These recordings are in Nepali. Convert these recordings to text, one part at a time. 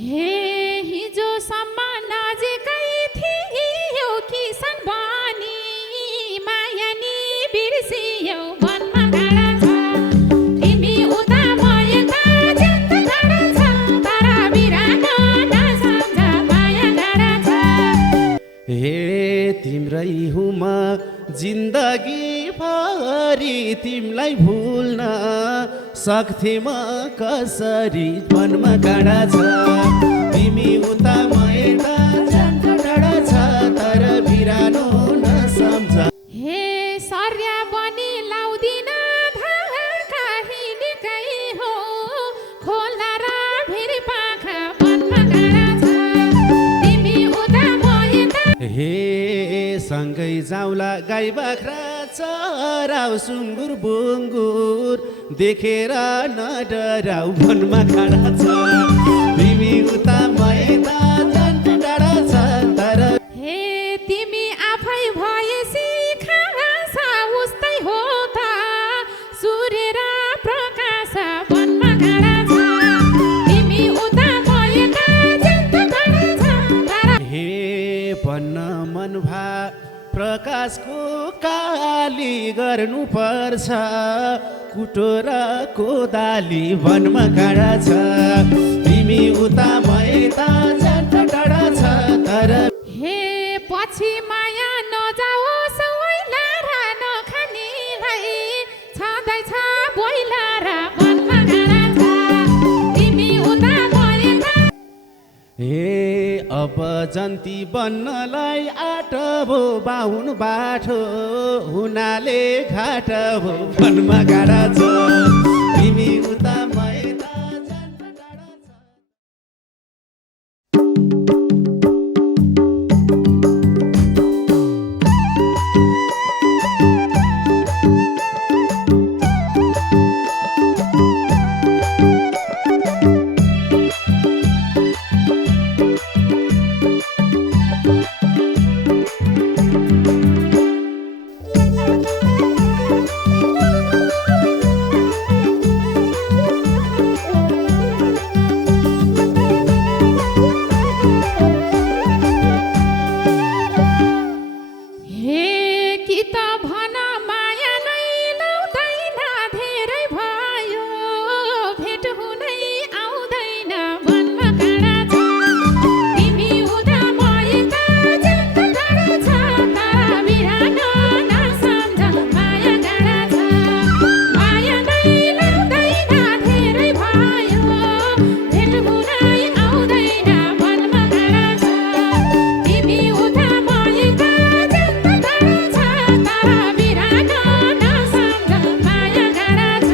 हे हिजोसम्म नजिकै थियौ किसान बनी माया नि बिर्सियौ वनमा गाडा छ तिमी उता म यता ज्यान गाडा छ तारा बिरानो नसम्झ माया गाडा छ। हे तिम्रै हुमा जिन्दगी भरि तिमीलाई भुल्न सक्थे म कसरी मनमा गाडा छ तिमी उता म यता ज्यान गाडा छ तर बिरानो नसम्झ। हे सर्या बनी लाउदिन धाका हिँडेकै हो खोला र भिरी पाखा वनमा गाडा छ तिमी उता म यता। हे सँगै जाउँला गाई बाख्रा चराउ सुँगुर बुङ्गुर देखेर नडराउ वनमा गाडा छ तिमी उता म यता ज्यान गाडा छ तर। हे तिमी आफै भएसी खास उस्तै हो त सूर्य र प्रकाश वनमा गाडा छ तिमी उता म यता ज्यान गाडा छ तर। हे भन्न मन भा प्रकाशको काली गर्नुपर्छ कुटो र कोदाली वनमा गाडा छ तिमी उता म यता ज्यान गाडा छ तर। हे पछि माया नजाओस् ओइला र नखानेलाई छँदैछ बोइला र वनमा गाडा छ तिमी उता म यता। हे अब जन्ती बन्नलाई आट भो बाहुन बाठो हुनाले घाट भो वनमा गाडा छ तिमी उता म यता ज्यान गाडा छ। हे कि त भन माया नै लाउँदैन धेरै भयो भेट हुनै आउँदैन वनमा गाडा छ तिमी उता म यता ज्यान गाडा छ तारा बिरानो नसम्झ माया गाडा छ माया नै लाउँदैन धेरै भयो भेट हुनै आउँदैन वनमा गाडा छ तिमी उता म यता ज्यान गाडा छ तारा बिरानो नसम्झ माया गाडा छ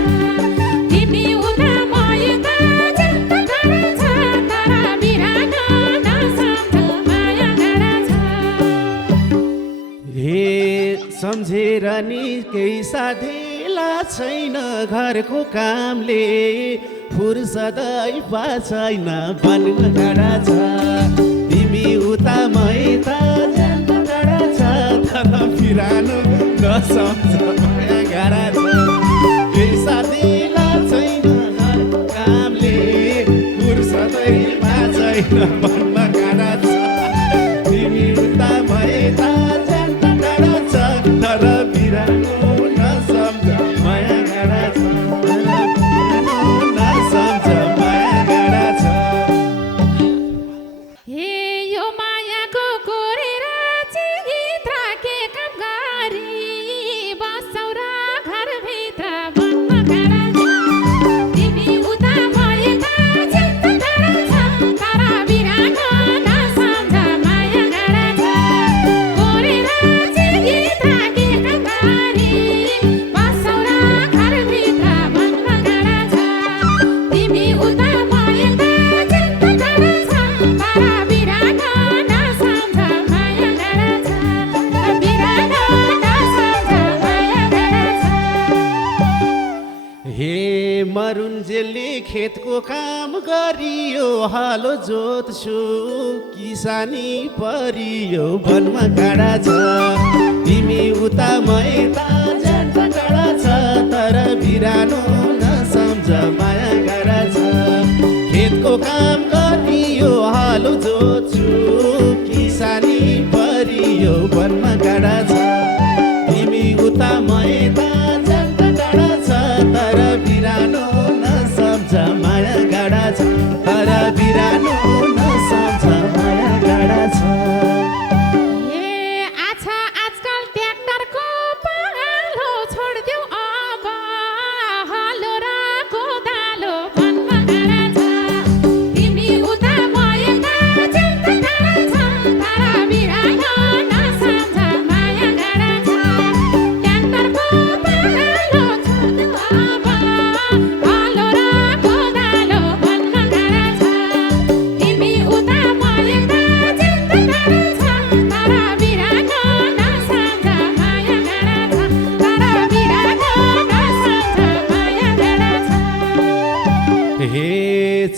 तिमी उता म यता ज्यान गाडा छ तारा बिरानो नसम्झ माया गाडा छ। हे सम्झेर नि केही साथीला छैन घरको कामले फुर्सदै छैन वनमा गाडा छ तिमी उता म यता ज्यान गाडा छ तर बिरानो नसम्झ माया गाडा छ केही साथीला छैन घरको कामले फुर्सदै छैन वनमा गाडा छ तिमी उता म यता ज्यान गाडा छ तर बिरानो नसम्झ माया गाडा छ तर बिरानो नसम्झ माया गाडा छ। हे यो मायाको कोरेर चित्र के काम गरी बस्छौ र घरभित्र वनमा गाडा छ तिमी उता म यता ज्यान गाडा छ तारा बिरानो नसम्झ माया गाडा छ कोरेर चित्र के काम गरी बस्छौ र घरभित्र वनमा गाडा छ तिमी उता म यता ज्यान गाडा छ तारा बिरानो नसम्झ माया गाडा छ बिरानो नसम्झ माया गाडा छ। हे मरुन्जेलले खेतको काम गरियो हालो जोत्छु किसानी परियो वनमा गाडा छ तिमी उता म यता ज्यान गाडा छ तर बिरानो नसम्झ माया गाडा छ खेतको काम गरी गरियो हालो जोत्छु किसानी परियो वनमा गाडा छ तिमी उता म यता जान टाढा छ तर बिरानो नसम्झ माया गाडा छ तर बिरानो नसम्झ माया गाडा छ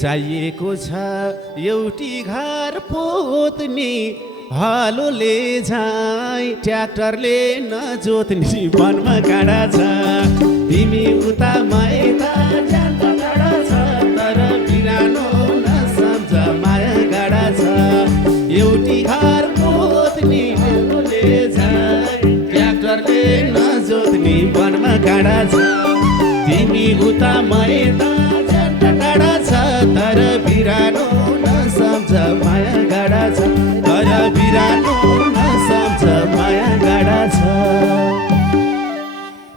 चाहिएको छ एउटी घर पोत्ने हालोले झाई ट्र्याक्टरले नजोत्ने वनमा गाडा छ तिमी उता म यता जान टाढा छ तर बिरानो नसम्झ माया गाडा छ एउटी घर पोत्ने हालोले झाई ट्र्याक्टरले नजोत्ने वनमा गाडा छ तिमी उता म यता टाढा छ तर बिरानो नसम्झ माया गाडा छ तर बिरानो नसम्झ माया गाडा छ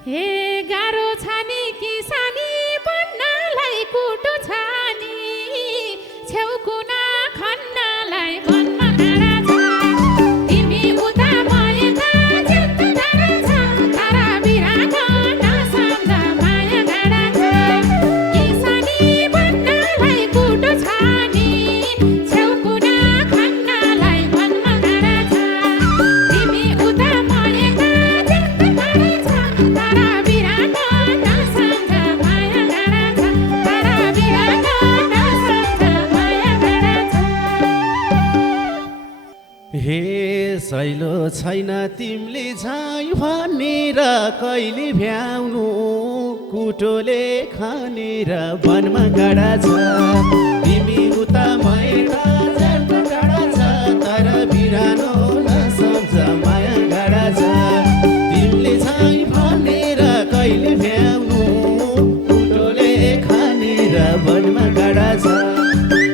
हे गाह्रो छ नि किसानी बन्नलाई कुटो छ नि छेउकुना खन्नलाई वनमा गाडा छ तिमी उता म यता जान टाढा छ तर बिरानो नसम्झ माया गाडा छ किसानी बन्नलाई कुटो छ नि छेउकुना खन्नलाई वनमा गाडा छ तिमी उता म यता जान टाढा छ तर बिरानो नसम्झ माया गाडा छ तर बिरानो नसम्झ माया गाडा छ हे सैलो छैन तिमीले झै भनेर कहिले भ्याउनु कुटोले खनेर वनमा गाडा छ तिमी उता म यता जान टाढा छ तर बिरानो नसम्झ माया गाडा छ तिमीले झै भनेर कहिले भ्याउनु कुटोले खनेर वनमा गाडा छ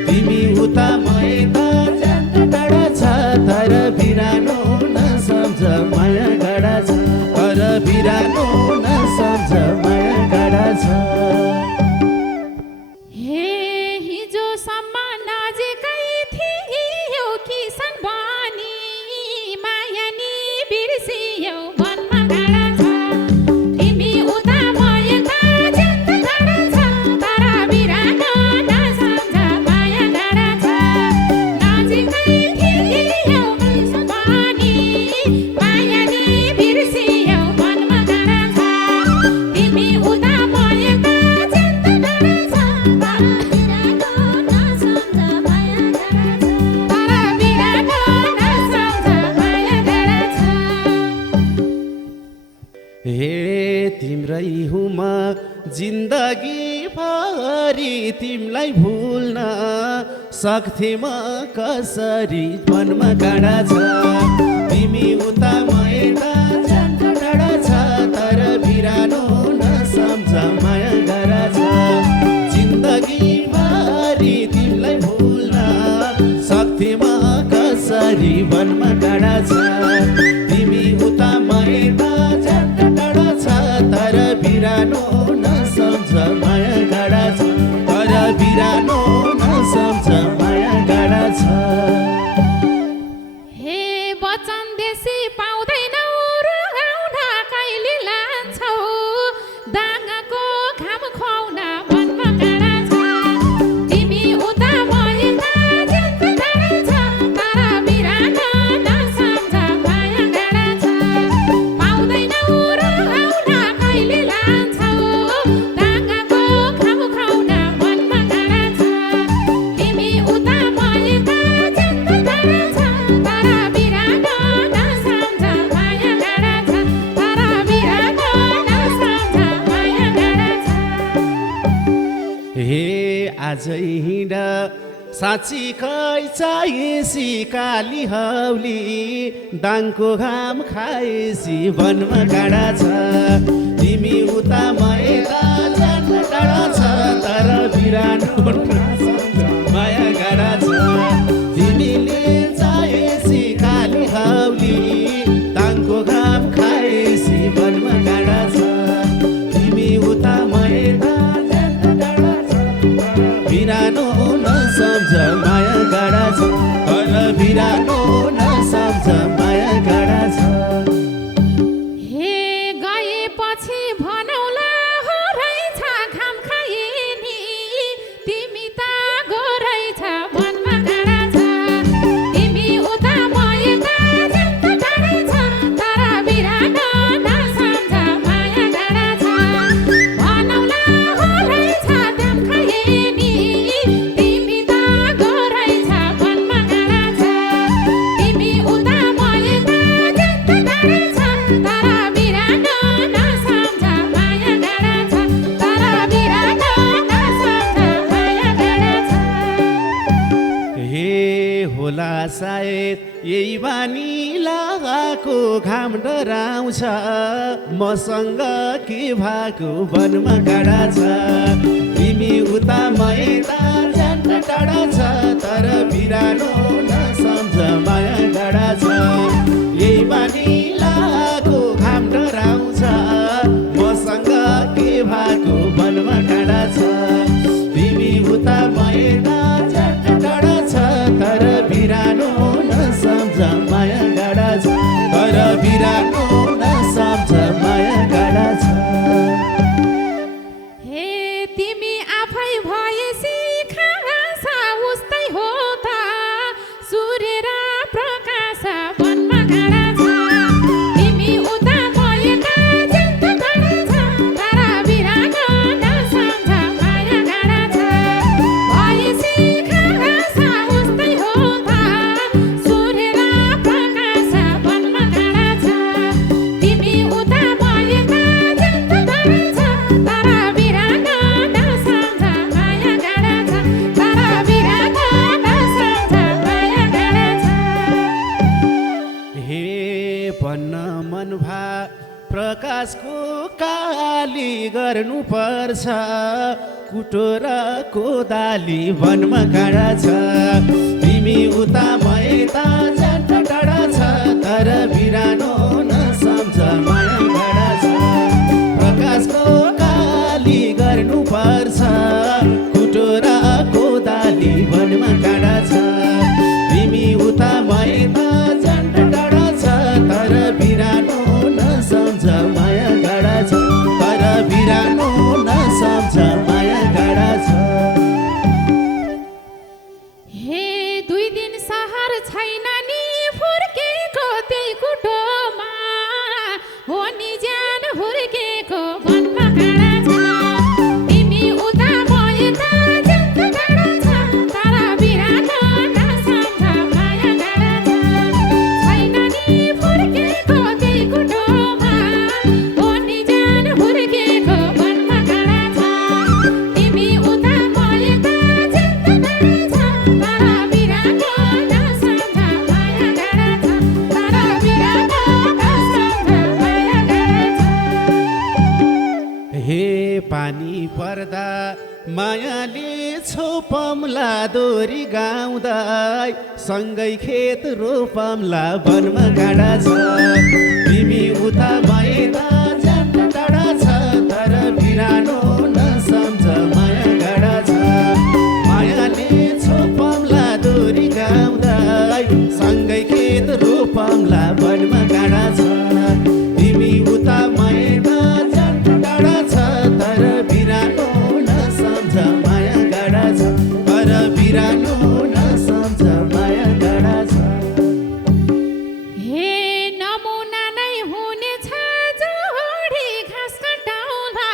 तिमी उता म यता जान टाढा छ तर बिरानो नसम्झ माया गाडा छ तर बिरानो नसम्झ माया गाडा छ हे हिजोसम्म नजिकै थियौ किसान बनी माया नि बिर्सियौ वनमा गाडा छ तिमी उता म यता जान टाढा छ तर बिरानो नसम्झ माया गाडा छ नजिकै थियौ किसान बनी माया नि बिर्सियौ वनमा गाडा छ तिमी उता म यता जान टाढा छ तर बिरानो नसम्झ माया गाडा छ तर बिरानो नसम्झ माया गाडा छ हे तिम्रै हुमा जिन्दगी भरि तिमीलाई भुल्न सक्थे म कसरी वनमा गाडा छ तिमी उता म यता जान टाढा छ तर बिरानो नसम्झ माया गाडा छ जिन्दगी भरि तिमीलाई भुल्न सक्थे म कसरी वनमा गाडा छ तिमी उता म यता जान टाढा छ तर बिरानो नसम्झ माया गाडा छ तर बिरानो नसम्झ माया गाडा छ हे वचन देशी पाउँदैनौ रुगाउन कहिले लान्छौ दाङको घाम खुवाउन वनमा गाडा छ तिमी उता म यता जान टाढा छ तर बिरानो साँच्चीकै चाहिएसी काली हौली दाङको घाम खाएसी वनमा गाडा छ तिमी उता म यता जान टाढा छ तर बिरानो माया गाडा छ तिमीले चाहिएसी काली हौली दाङको घाम खाएसी वनमा गाडा छ तिमी उता म यता जान टाढा छ बिरानो नसम्झ माया गाडा छ तर बिरानो नसम्झ माया गाडा छ हे गएपछि भनौला हो रहेछ घाम खाए नि तिमी त गोरहेछ वनमा गाडा छ तिमी उता म यता जान टाढा छ तर बिरानो नसम्झ माया गाडा छ भनौला हो रहेछ घाम खाए नि तिमी त गोरहेछ वनमा गाडा छ तिमी उता म यता जान टाढा छ तर बिरानो नसम्झ माया गाडा छ तर बिरानो नसम्झ माया गाडा छ हे होला सायद यही बानी लगाएको घाम डराउँछ मसँग के भएको वनमा गाडा छ तिमी उता म यता जान टाढा छ तर बिरानो नसम्झ माया गाडा छ यही बानी लगाएको घाम डराउँछ मसँग के भएको वनमा गाडा छ तिमी उता म यता जान टाढा छ तर बिरानो नसम्झ माया गाडा छ तर बिरानो नसम्झ माया गाडा छ हे तिमी आफै भएसी खास उस्तै हो त सूर्य र प्रकाश वनमा गाडा छ तिमी उता म यता जान टाढा छ तर बिरानो नसम्झ माया गाडा छ भएसी खास उस्तै हो त सूर्य र प्रकाश वनमा गाडा छ तिमी उता म यता जान टाढा छ तर बिरानो नसम्झ माया गाडा छ तर बिरानो नसम्झ माया गाडा छ हे भन्न मन भा प्रकाशको काली गर्नुपर्छ कुटो र कोदाली वनमा गाडा छ तिमी उता म यता जान टाढा छ तर बिरानो नसम्झ माया गाडा छ प्रकाशको काली गर्नुपर्छ कुटो र कोदाली वनमा गाडा छ तिमी उता म यता जान टाढा छ तर बिरानो नसम्झ माया गाडा छ तर बिरानो नसम्झ माया गाडा छ हे 2 दिन सहर छैन नि फुर्केको त्यही कुटोमा हो नि ज्यान हुर्केको वनमा गाडा छ तिमी उता म यता जान टाढा छ तर बिरानो नसम्झ माया गाडा छ छैन नि फुर्केको त्यही कुटोमा हो नि ज्यान हुर्केको वनमा गाडा छ तिमी उता म यता जान टाढा छ तर बिरानो नसम्झ माया गाडा छ तर बिरानो नसम्झ माया गाडा छ हे पानी पर्दा मायाले छोपमला दोरी गाउँदै सँगै खेत रोपमला वनमा गाडा छ तिमी उता म यता जान टाढा छ तर बिरानो नसम्झ माया गाडा छ मायाले छोपमला दोरी गाउँदै सँगै खेत रोपमला वनमा गाडा छ तिमी उता म यता जान टाढा छ तर बिरानो नसम्झ माया गाडा छ तर बिरानो नसम्झ माया गाडा छ हे नमुना नै हुनेछ जोडी घाँस कटाउँदा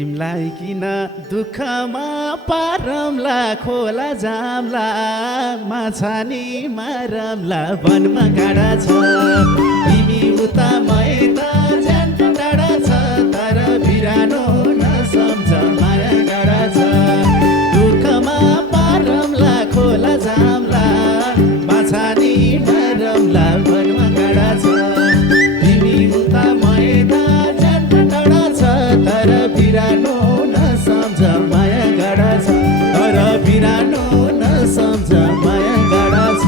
तिमलाई किन दुःखमा पारमला खोला जामला माछा नि मारमला वनमा गाडा छ तिमी उता मैदा ज्यान टाढा छ तर बिरानो नसम्झ माया गाडा छ दुःखमा पारमला खोला जामला माछा नि मारमला वनमा गाडा छ तिमी उता मैदा ज्यान टाढा छ तर बिरानो नसम्झ माया गाडा छ तर बिरानो नसम्झ माया गाडा छ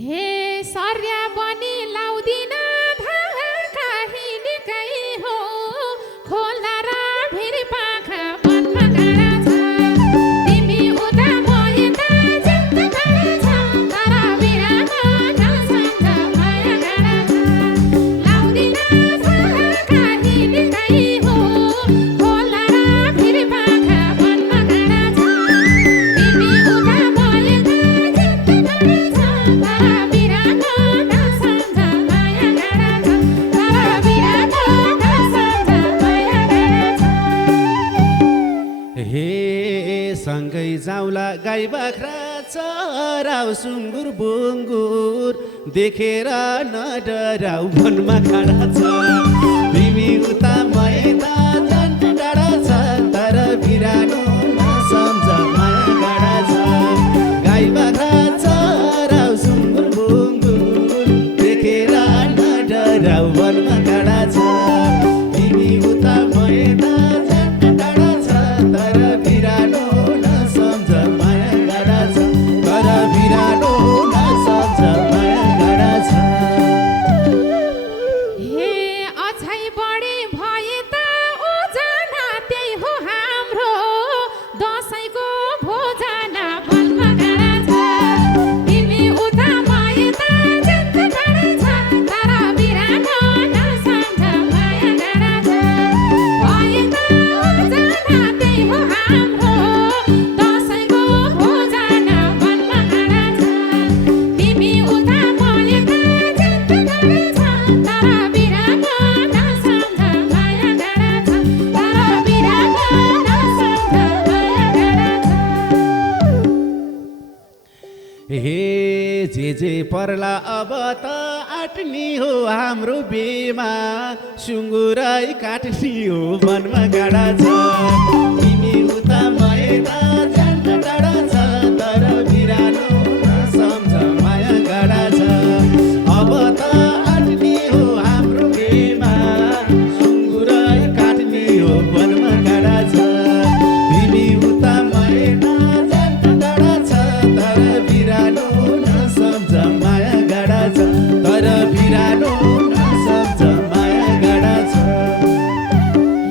हे सर्या पनि लाउँदिन धागा हिँडेकै हो खोला र भिर पाखा वनमा गाडा छ तिमी उता म यता ज्यान टाढा छ तर बिरानो नसम्झ माया गाडा छ लाउँदिन धागा हिँडेकै हो खोला र भिर पाखा वनमा गाडा छ तिमी उता म यता ज्यान टाढा छ तर बिरानो नसम्झ माया गाडा छ तर बिरानो नसम्झ माया गाडा छ हे सँगै जाउँला गाई बाख्रा चराउ सुँगुर बुङ्गुर देखेर नडराउ वनमा गाडा छ तिमी उता मैदा जान टाढा छ तर बिरानो नसम्झ माया गाडा छ गाई बाख्रा चराउ सुँगुर बुङ्गुर देखेर नडराउ वनमा गाडा छ तिमी उता मैदा जान टाढा छ तर बिरानो नसम्झ माया गाडा छ तर बिरानो नसम्झ माया गाडा छ हे अझै बढी भए त ओजना त्यही हो हाम्रो दसैँको भोजना वनमा गाडा छ तिमी उता म यता ज्यान टाढा छ तर बिरानो नसम्झ माया गाडा छ भए त ओजना त्यही हो हाम्रो दसैँको भोजना वनमा गाडा छ तिमी उता म यता ज्यान टाढा छ तर बिरानो नसम्झ माया गाडा छ तर बिरानो नसम्झ माया गाडा छ हे जे पर्ला अब त आट्नी हो हाम्रो बेमा सुँगुरै काट्नी हो वनमा गाडा छ तिमी उता मैदा ज्यान टाढा छ तर बिरानो नसम्झ माया गाडा छ अब त आट्नी हो हाम्रो बेमा सुँगुरै काट्नी हो वनमा गाडा छ तिमी उता मैदा ज्यान टाढा छ तर बिरानो नसम्झ माया गाडा छ तर बिरानो नसम्झ माया गाडा छ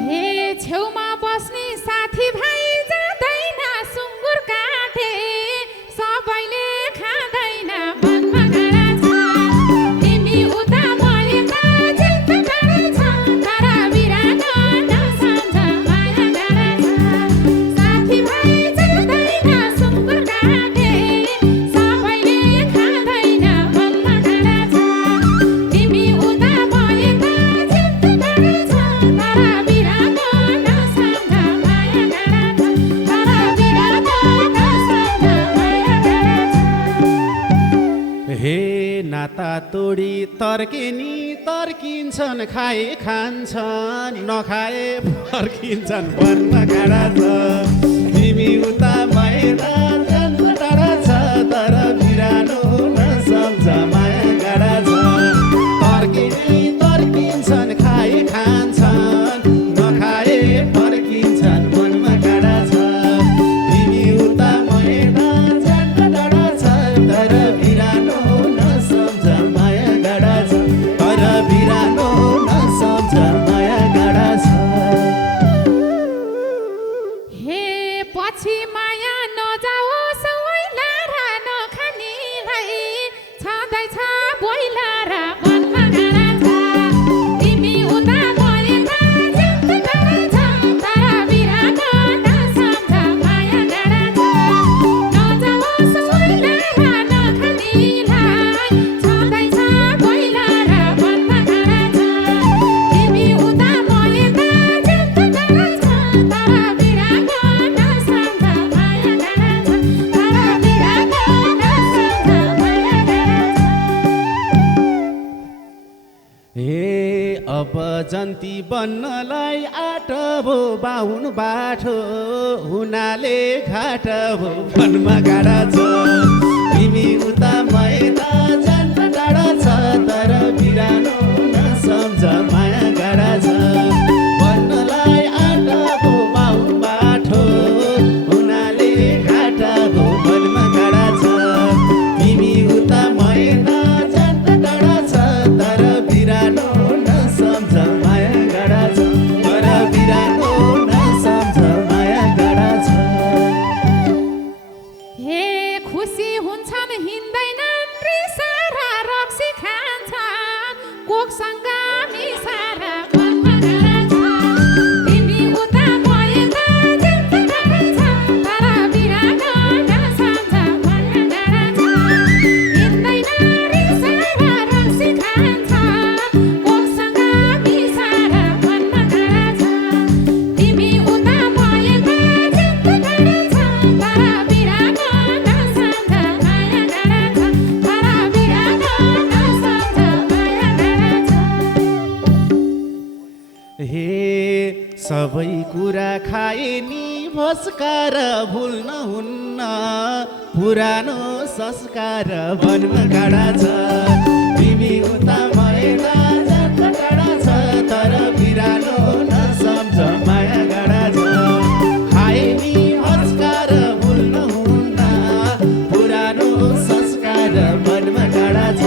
हे छेउमा बस्ने साथीभाइ जाँदैन सुँगुर काटे सबैले खाँदैन वनमा गाडा छ तिमी उता म यता ज्यान टाढा छ तर बिरानो नसम्झ माया गाडा छ साथीभाइ जाँदैन सुँगुर काटे सबैले खाँदैन वनमा गाडा छ तिमी उता म यता ज्यान टाढा छ तर बिरानो नसम्झ माया गाडा छ तर बिरानो नसम्झ माया गाडा छ हे नाता तोडी तर्किनी तर्किन्छन् खाए खान्छन् नखाए फर्किन्छन् वनमा गाडा छ तिमी उता मैदा ज्यान टाढा छ तर बिरानो नसम्झ माया गाडा छ तर्किनी तर्किन्छन् खाए खान्छन् नखाए फर्किन्छन् वनमा गाडा छ तिमी उता मैदा ज्यान टाढा छ तर बिरानो नसम्झ माया गाडा छ तर बिरानो नसम्झ माया गाडा छ हे पछि माया नजाऊ बसन्ती बन्नलाई आट भो बाहुन बाठो हुनाले घाट भो वनमा गाडा छ तिमी उता म यता जान टाढा छ तर बिरानो नसम्झ माया गाडा छ बन्नलाई आट भो बाहुन बाठो हुनाले घाट भो वनमा गाडा छ तिमी उता म यता जान टाढा छ तर बिरानो नसम्झ माया गाडा छ तर बिरानो नसम्झ माया गाडा छ हे खुसी हुन्छन् हिँड्दैनन् रिसारा रक्सी खान्छन् कोकसँग मिसारा वनमा गाडा छ तिमी उता म यता जान टाढा छ तर बिरानो नसम्झ माया गाडा छ हिँड्दैनन् रिसारा रक्सी खान्छन् कोकसँग मिसारा वनमा गाडा छ तिमी उता म यता जान टाढा छ तर बिरानो नसम्झ माया गाडा छ तर बिरानो नसम्झ माया गाडा छ हे सबै कुरा खाए नि भस्कार भुल्न हुन्न पुरानो संस्कार वनमा गाडा छ तिमी उता म यता जान टाढा छ तर बिरानो नसम्झ माया गाडा छ खाए नि भस्कार भुल्न हुन्न पुरानो संस्कार वनमा गाडा छ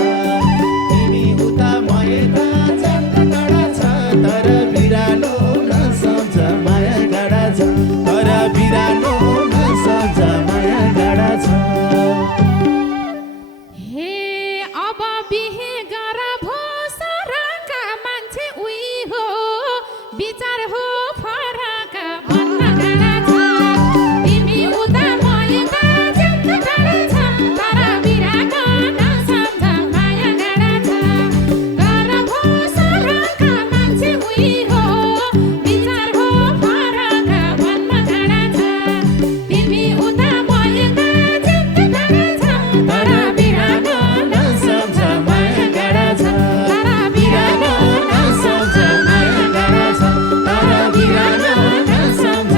तिमी उता म यता जान टाढा छ तर बिरानो नसम्झ माया गाडा छ तर बिरानो नसम्झ माया गाडा छ हे अब बिहे गर भो सरका मान्छे उही हो विचार हो फरक वनमा गाडा छ तिमी उता म यता जान टाढा छ तर बिरानो नसम्झ माया गाडा छ गर भो सरका मान्छे उही हो विचार हो फरक वनमा गाडा छ तिमी उता म यता जान टाढा छ तर बिरानो नसम्झ माया गाडा छ तर बिरानो नसम्झ माया गाडा छ तर बिरानो नसम्झ माया गाडा छ तर बिरानो नसम्झ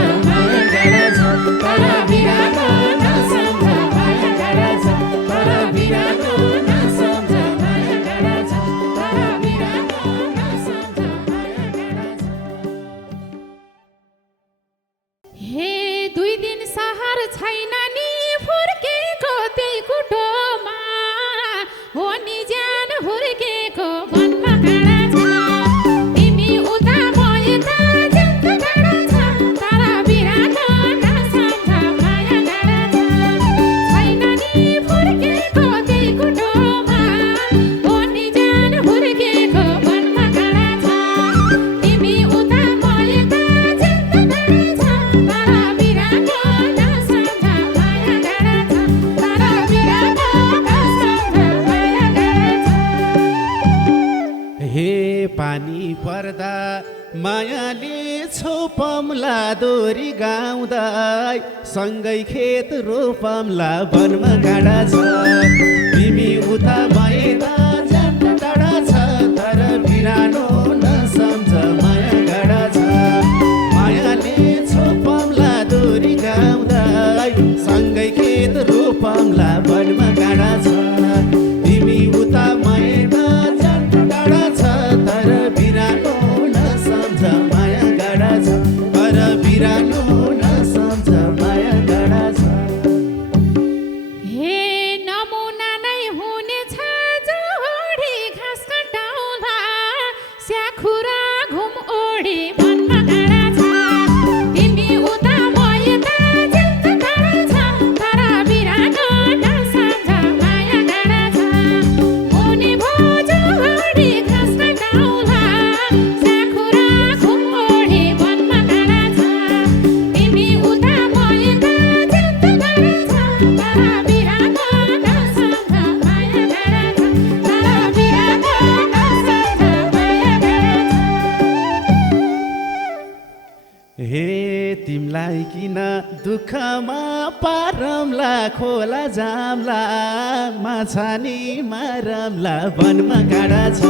माया गाडा छ तर बिरानो नसम्झ माया गाडा छ तर बिरानो नसम्झ माया गाडा छ हे 2 दिन सहर छैन नि फुर्केको त्यही कुटोमा हो नि ज्यान हुर्केको वनमा गाडा छ तिमी उता म यता जान टाढा छ तर बिरानो नसम्झ माया गाडा छ छैन नि फुर्केको त्यही कुटोमा हो नि ज्यान हुर्केको वनमा गाडा छ तिमी उता म यता जान टाढा छ तर बिरानो नसम्झ माया गाडा छ तर बिरानो नसम्झ माया गाडा छ हे पानी पर्दा मायाले छोपमला दोरी गाउँदै सँगै खेत रोपमला वनमा गाडा छ तिमी उता म यता जान टाढा छ तर बिरानो नसम्झ माया गाडा छ मायाले छोपमला दोरी गाउँदै सँगै खेत रोपमला वनमा गाडा छ तिमी उता म यता जान टाढा छ तर बिरानो नसम्झ माया गाडा छ तर बिरानो नसम्झ माया गाडा छ हे नमुना नै हुनेछ जोडी घाँस कटाउँदा स्याखुरा घुम ओडी वनमा गाडा छ तिमी उता म यता जान टाढा छ तर बिरानो नसम्झ माया गाडा छ मुनि भो जोडी घाँस कटाउँदा स्याखुरा घुम ओडी वनमा गाडा छ हे तिमलाई किन दुःखमा पारमला खोला जाम्ला माछा नि मारमला वनमा काँडा छ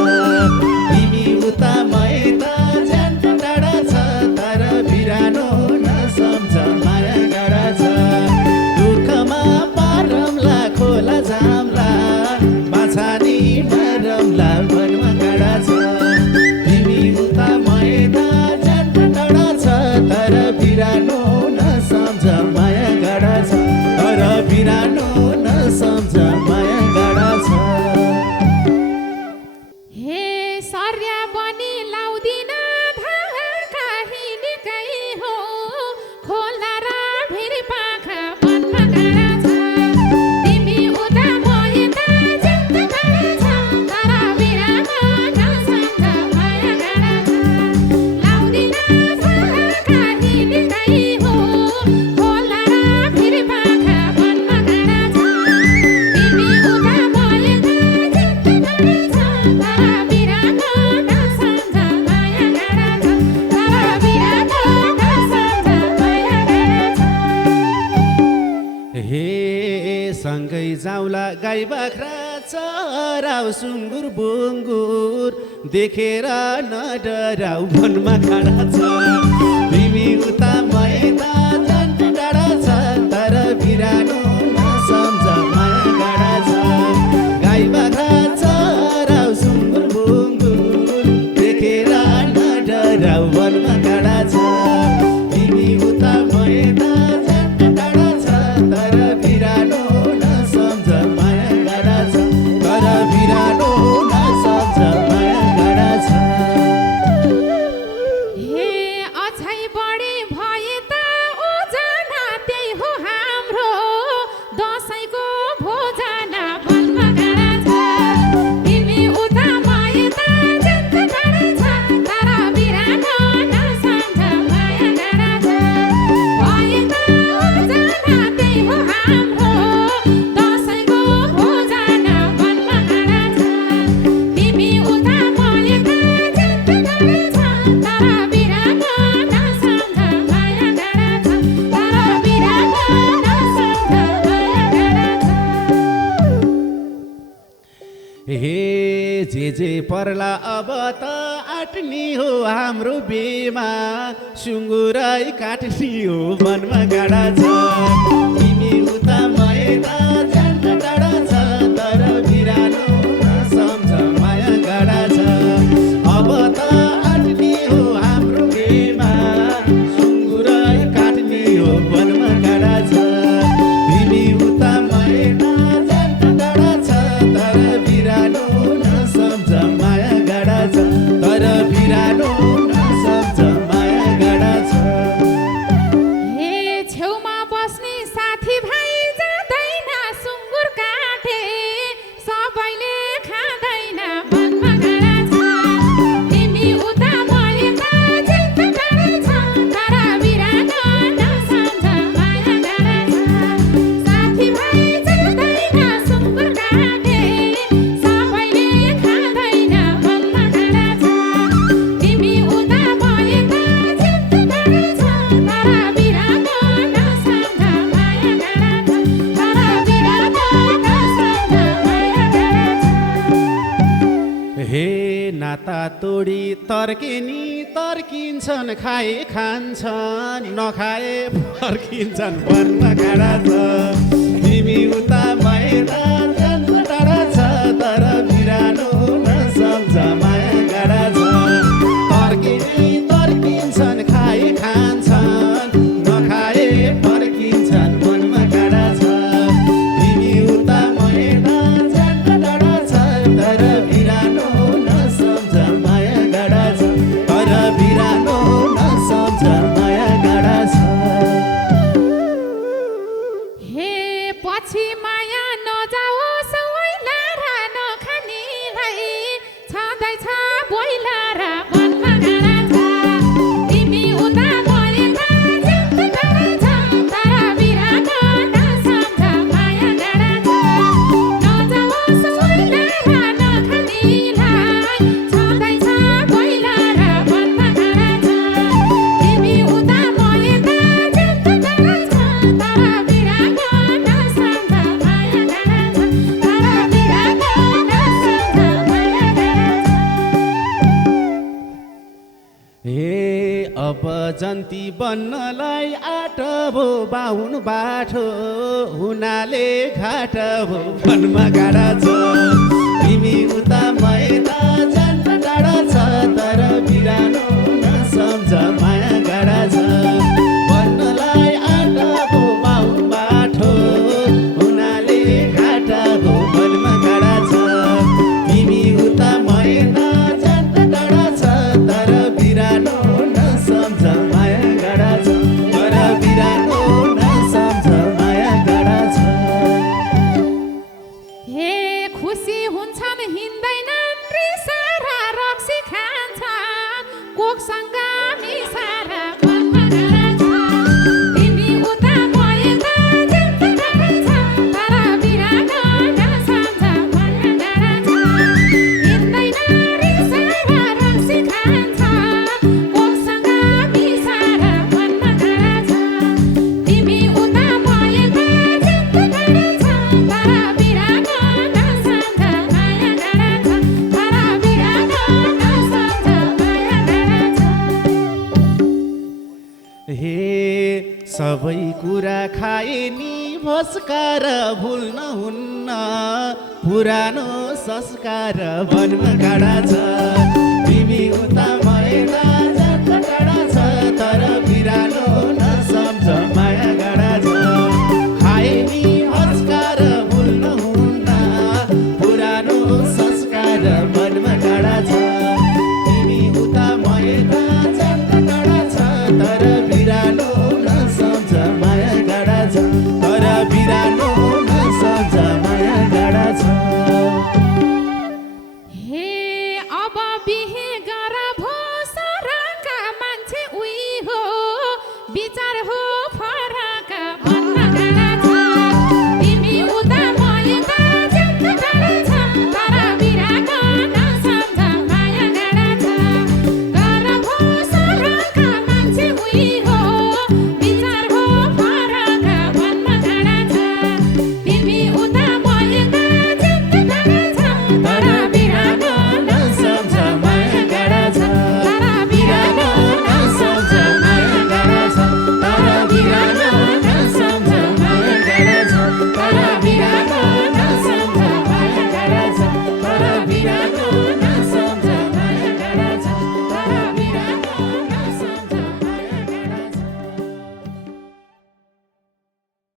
तिमी उता मैदा झन् टाढा छ तर बिरानो नसम्झ माया गाडा छ दुःखमा पारमला खोला जाम्ला माछा नि मारमला वनमा काँडा छ तिमी उता मैदा तर बिरानो नसम्झ माया गाडा छ तर बिरानो नसम्झ माया गाडा छ हे सर्या बनी लाउदिन धाका हिँडेकै हो खोला र भिरी पाखा वनमा गाडा छ तिमी उता म यता जन्त टाढा छ तर बिरानो नसम्झ माया गाडा छ लाउदिन धाका हिँडेकै हो खोला र भिरी पाखा वनमा गाडा छ तिमी उता म यता जन्त टाढा छ तर बिरानो नसम्झ माया गाडा छ तर बिरानो नसम्झ माया गाडा छ हे सँगै जाउँला गाई बाख्रा चराउ सुँगुर बुङ्गुर देखेर नडराउ वनमा खाडा छ तिमी उता मैदा झन् टाढा छ तर बिरानो नसम्झ माया गाडा छ गाई बाख्रा चराउ सुँगुर बुङ्गुर देखेर नडराउ वनमा काँडा छ तिमी उता मैदा झन् टाढा छ तर बिरानो नसम्झ माया गाडा छ तर बिरानो नसम्झ माया गाडा छ हे अझै बढी भए त ओजना त्यही हो हाम्रो दसैँको भोजना वनमा गाडा छ तिमी उता म यता जन्त टाढा छ तर बिरानो नसम्झ माया गाडा छ भए त ओजना त्यही हो हाम्रो दसैँको भोजना वनमा गाडा छ तिमी उता म यता जन्त टाढा छ तर बिरानो नसम्झ माया गाडा छ तर बिरानो नसम्झ माया गाडा छ हे जे पर्ला अब त आट्नी हो हाम्रो बेमा सुँगुरै काट्नी हो वनमा गाडा छ तिमी उता मैदा झन् टाढा छ तर बिरानो नसम्झ माया गाडा छ अब त आट्नी हो हाम्रो बेमा सुँगुरै काट्नी हो वनमा गाडा छ तिमी उता मैदा झन् टाढा छ तर बिरानो नसम्झ माया गाडा छ तर बिरानो नसम्झ माया गाडा छ हे छेउमा बस्ने साथीभाइ जाँदैन सुँगुर काटे सबैले खाँदैन वनमा गाडा छ तिमी उता म यता जन्त टाढा छ तर बिरानो नसम्झ माया गाडा छ साथीभाइ जाँदैन सुँगुर काटे सबैले खाँदैन वनमा गाडा छ तिमी उता म यता जन्त टाढा छ तर बिरानो नसम्झ माया गाडा छ तर बिरानो नसम्झ माया गाडा छ हे नाता तोडी तर्किनी तर्किन्छन् खाए खान्छन् नखाए फर्किन्छन् वनमा गाडा छ तिमी उता मैदा झन् टाढा छ तर बिरानो नसम्झ माया गाडा छ तर्किनी तर्किन्छन् खाए खान्छन् नखाए फर्किन्छन् वनमा गाडा छ तिमी उता मैदा झन् टाढा छ तर बिरानो नसम्झ माया गाडा छ तर बिरानो नसम्झ माया गाडा छ हे पछि माया नजा सती बन्नलाई आट भो बाहुन बाठो हुनाले घाट भो वनमा गाडा छ तिमी उता म यता जान टाढा छ तर बिरानो नसम्झ माया गाडा छ बन्नलाई आट भो बाहुन बाठो हुनाले घाट भो वनमा गाडा छ तिमी उता म यता जान टाढा छ तर बिरानो नसम्झ माया गाडा छ तर बिरानो नसम्झ माया गाडा छ हे खुसी हुन्छन् हिँड्दैनन् रिसारा रक्सी खान्छ कोकसँग मिसारा वनमा गाडा छ तिमी उता म यता जान टाढा छ तर बिरानो नसम्झ माया गाडा छ हिँड्दैनन् रिसारा रक्सी खान्छ कोकसँग मिसारा वनमा गाडा छ तिमी उता म यता जान टाढा छ तर बिरानो नसम्झ माया गाडा छ तर बिरानो नसम्झ माया गाडा छ हे सबै कुरा खाए नि भस्कार भुल्न हुन्न पुरानो संस्कार वनमा गाडा छ तिमी उता म यता जान टाढा छ तर बिरानो नसम्झ माया गाडा छ खाए नि भस्कार भुल्न हुन्न पुरानो संस्कार वनमा गाडा छ तिमी उता म यता जान टाढा छ तर बिरानो नसम्झ माया गाडा छ तर बिरानो नसम्झ माया गाडा छ हे अब बिहे गर भो सरका मान्छे उही हो विचार